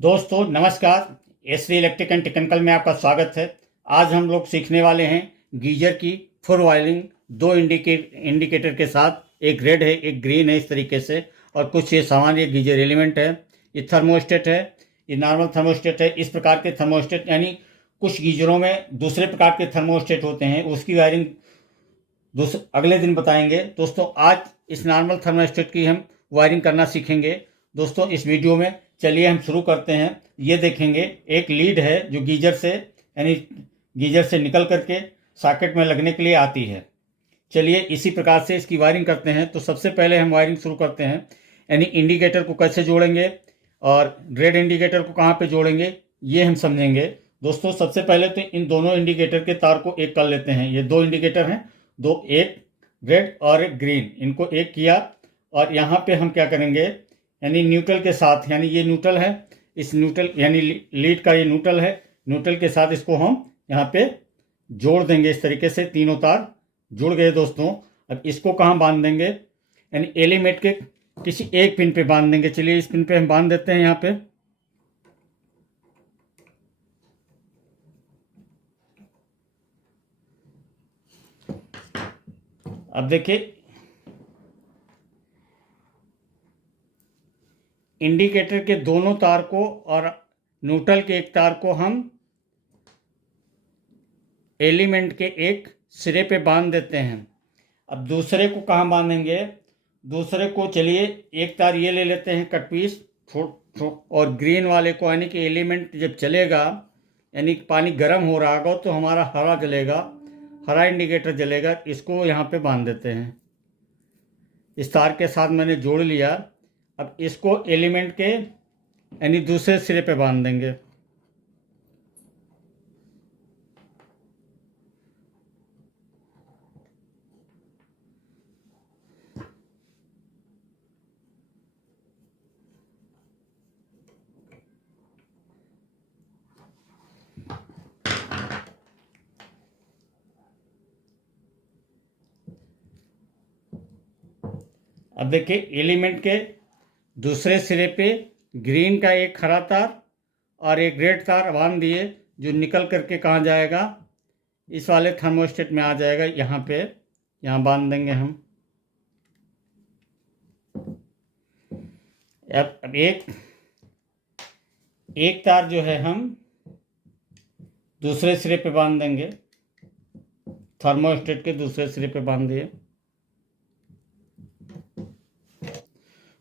दोस्तों नमस्कार। SV electric and technical में आपका स्वागत है। आज हम लोग सीखने वाले हैं गीजर की फुल वायरिंग। दो इंडिकेटर के साथ, एक रेड है एक ग्रीन है इस तरीके से, और कुछ ये सामान्य गीजर एलिमेंट है। ये थर्मोस्टेट है, ये नॉर्मल थर्मोस्टेट है। इस प्रकार के थर्मोस्टेट यानी कुछ गीजरों में दूसरे प्रकार के थर्मोस्टेट होते हैं, उसकी वायरिंग अगले दिन बताएंगे। दोस्तों आज इस नॉर्मल थर्मोस्टेट की हम वायरिंग करना सीखेंगे। दोस्तों इस वीडियो में चलिए हम शुरू करते हैं। ये देखेंगे एक लीड है जो गीजर से निकल करके सॉकेट में लगने के लिए आती है। चलिए इसी प्रकार से इसकी वायरिंग करते हैं। तो सबसे पहले हम वायरिंग शुरू करते हैं, यानी इंडिकेटर को कैसे जोड़ेंगे और रेड इंडिकेटर को कहाँ पे जोड़ेंगे ये हम समझेंगे। दोस्तों सबसे पहले तो इन दोनों इंडिकेटर के तार को एक कर लेते हैं। ये दो इंडिकेटर हैं, दो, एक रेड और एक ग्रीन, इनको एक किया। और यहाँ पे हम क्या करेंगे, यानी न्यूट्रल के साथ, यानी ये न्यूट्रल है, इस न्यूट्रल यानी लीड का ये न्यूट्रल है, न्यूट्रल के साथ इसको हम यहाँ पे जोड़ देंगे। इस तरीके से तीनों तार जुड़ गए। दोस्तों अब इसको कहाँ बांध देंगे, यानी एलिमेंट के किसी एक पिन पे बांध देंगे। चलिए इस पिन पे हम बांध देते हैं यहाँ पे। अब देखिए इंडिकेटर के दोनों तार को और न्यूट्रल के एक तार को हम एलिमेंट के एक सिरे पे बांध देते हैं। अब दूसरे को कहाँ बांधेंगे, दूसरे को चलिए एक तार ये ले लेते हैं कट पीस, और ग्रीन वाले को, यानी कि एलिमेंट जब चलेगा, यानी पानी गर्म हो रहा होगा तो हमारा हरा जलेगा, हरा इंडिकेटर जलेगा। इसको यहाँ पे बांध देते हैं। इस तार के साथ मैंने जोड़ लिया। अब इसको एलिमेंट के यानी दूसरे सिरे पे बांध देंगे। अब देखिए एलिमेंट के दूसरे सिरे पे ग्रीन का एक हरा तार और एक रेड तार बांध दिए, जो निकल करके कहाँ जाएगा, इस वाले थर्मोस्टेट में आ जाएगा। यहाँ पे यहाँ बांध देंगे हम। अब एक तार जो है हम दूसरे सिरे पे बांध देंगे, थर्मोस्टेट के दूसरे सिरे पे बांध दिए।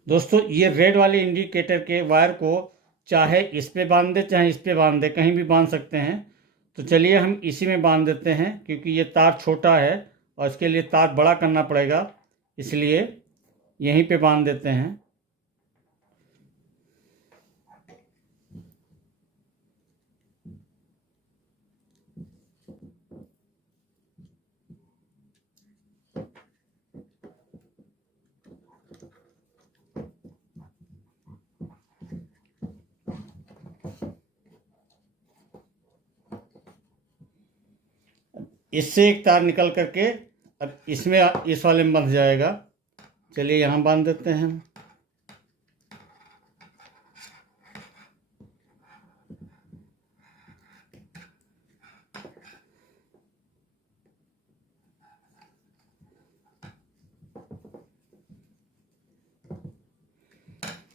दोस्तों ये रेड वाले इंडिकेटर के वायर को चाहे इस पे बांध दे चाहे इस पे बांध दे, कहीं भी बांध सकते हैं। तो चलिए हम इसी में बांध देते हैं, क्योंकि ये तार छोटा है और इसके लिए तार बड़ा करना पड़ेगा, इसलिए यहीं पे बांध देते हैं। इससे एक तार निकल करके अब इसमें इस वाले में बंध जाएगा। चलिए यहाँ बांध देते हैं।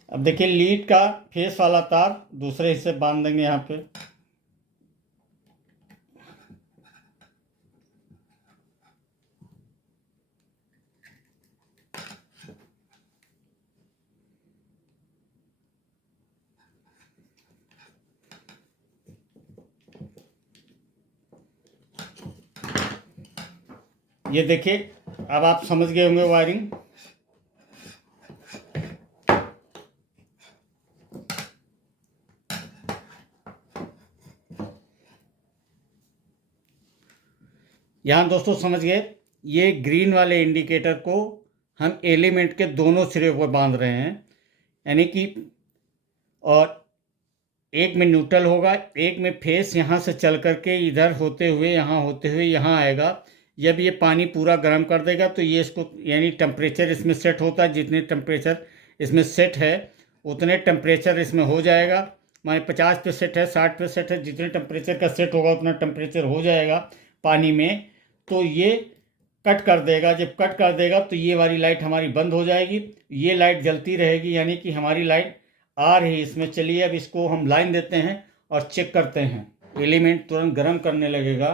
अब देखिए लीड का फेस वाला तार दूसरे हिस्से बांध देंगे यहाँ पे। ये देखिए अब आप समझ गए होंगे वायरिंग। यहाँ दोस्तों समझ गए, ये ग्रीन वाले इंडिकेटर को हम एलिमेंट के दोनों सिरे पर बांध रहे हैं, यानी कि, और एक में न्यूट्रल होगा, एक में फेस यहाँ से चल करके इधर होते हुए यहाँ आएगा। जब ये पानी पूरा गर्म कर देगा तो ये इसको, यानी टेम्परेचर इसमें सेट होता है, जितने टेम्परेचर इसमें सेट है उतने टेम्परेचर इसमें हो जाएगा। माने 50 पे सेट है, 60 पे सेट है, जितने टेम्परेचर का सेट होगा उतना टेम्परेचर हो जाएगा पानी में, तो ये कट कर देगा। जब कट कर देगा तो ये वाली लाइट हमारी बंद हो जाएगी, ये लाइट जलती रहेगी, यानी कि हमारी लाइट आ रही है इसमें। चलिए अब इसको हम लाइन देते हैं और चेक करते हैं। एलिमेंट तुरंत गर्म करने लगेगा,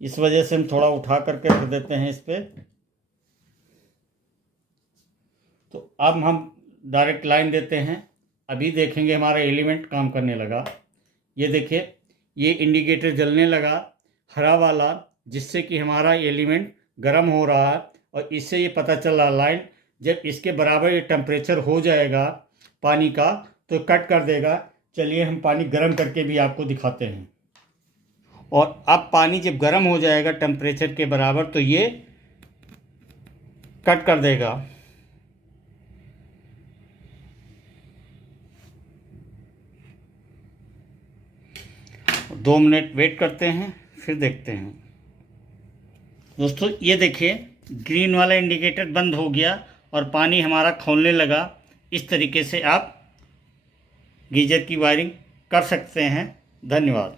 इस वजह से हम थोड़ा उठा करके रख देते हैं इस पर। तो अब हम डायरेक्ट लाइन देते हैं, अभी देखेंगे हमारा एलिमेंट काम करने लगा। ये देखिए ये इंडिकेटर जलने लगा हरा वाला, जिससे कि हमारा एलिमेंट गर्म हो रहा है। और इससे ये पता चल रहा लाइन जब इसके बराबर ये टेम्परेचर हो जाएगा पानी का तो कट कर देगा। चलिए हम पानी गर्म करके भी आपको दिखाते हैं। और अब पानी जब गर्म हो जाएगा टेम्परेचर के बराबर तो ये कट कर देगा। 2 मिनट वेट करते हैं, फिर देखते हैं। दोस्तों ये देखिए ग्रीन वाला इंडिकेटर बंद हो गया और पानी हमारा खौलने लगा। इस तरीके से आप गीजर की वायरिंग कर सकते हैं। धन्यवाद।